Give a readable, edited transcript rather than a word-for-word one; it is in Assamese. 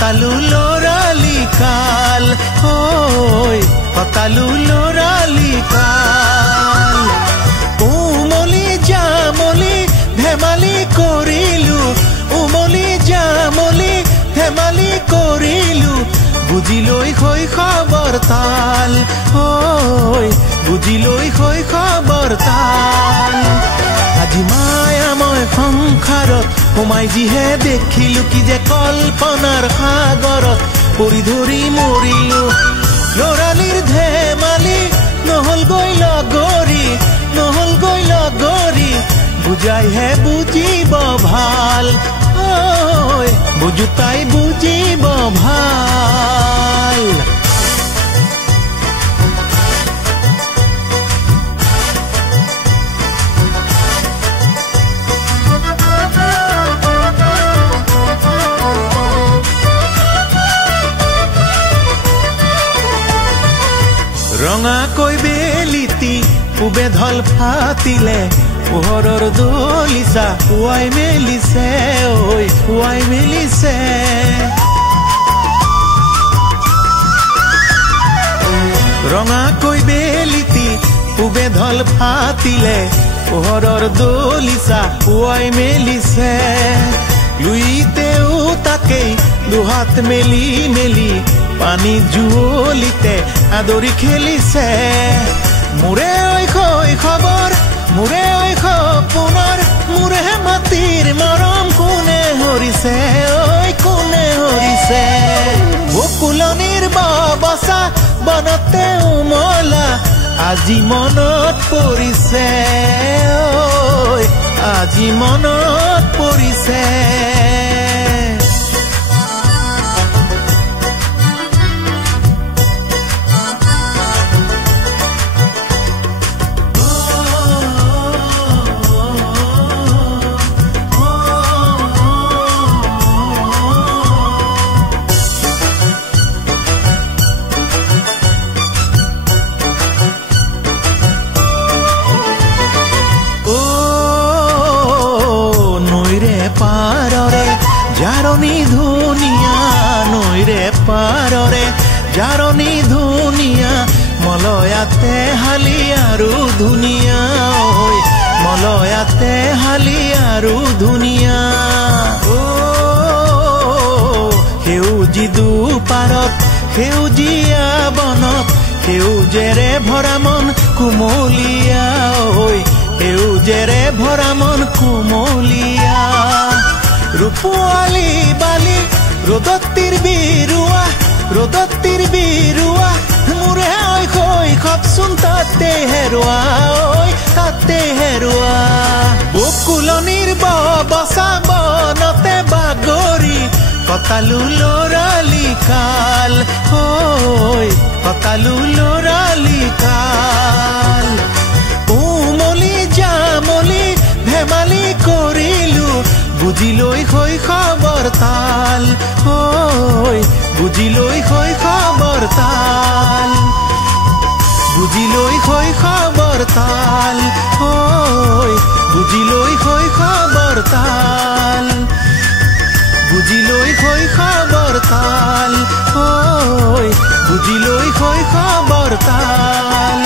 কটালো লৰালি কাল ঐ কটালো লৰালি কাল উমলি জামলি ধেমালি কৰিলো উমলি জামলি ধেমালি কৰিলো বুজিলৈ শৈশৱৰ তাল ঐ বুজিলৈ শৈশৱৰ তাল আজি মায়াময় সংসাৰত সোমাই যিহে দেখিলো কি যে কল্পনাৰ সাগৰত পৰি ধৰি মৰিলো লৰালিৰ ধেমালি নহলগৈ লগৰী বুজাইহে বুজিব ভাল ঐ বুজুতাই বুজিব ভাল ৰঙাকৈ বেলিতি পূবে ঢল ফাটিলে পোহৰৰ দলিচা পুৱাই মেলিছে ঐ পুৱাই মেলিছে ৰঙাকৈ বেলিতি পূবে ঢল ফাটিলে পোহৰৰ দলিচা পুৱাই মেলিছে লুইতেও তাকেই দুহাত মেলি মেলি পানী জুৱলিতে আদৰি খেলিছে মোৰে ঐ শৈশৱৰ মোৰে ঐ সপোনৰ মোৰে মাটিৰ মৰম কোনে হৰিছে ঐ কোনে হৰিছে বকুলনিৰ বাবচা বনতে উমলা আজি মনত পৰিছে ঐ আজি মনত পৰিছে পাৰৰে জাৰণি ধুনীয়া নৈৰে পাৰৰে জাৰণি ধুনীয়া মলয়াতে হালি আৰু ধুনীয়া ঐ মলয়াতে হালি আৰু ধুনীয়া সেউজী দুপাৰত সেউজীয়া বনত সেউজেৰে ভৰা মন কুমলীয়া ঐ সেউজেৰে ভৰা মন কুমলীয়া ৰূপোৱালী বালি ৰ'দতিৰ বিৰুৱা মোৰে ঐ শৈশৱচোন তাতে হেৰুৱা ঐ তাতে হেৰুৱা বকুলনিৰ বাবচা বনতে বাগৰি কটালো লৰালি কাল ঐ কটালো লৰালি কাল উমলি জামলি ধেমালি কৰিলো বুজিলৈ শৈশৱৰ তাল ঐ বুজিলৈ শৈশৱৰ তাল বুজিলৈ শৈশৱৰ তাল ঐ বুজিলৈ শৈশৱৰ তাল বুজিলৈ শৈশৱৰ তাল ঐ বুজিলৈ শৈশৱৰ তাল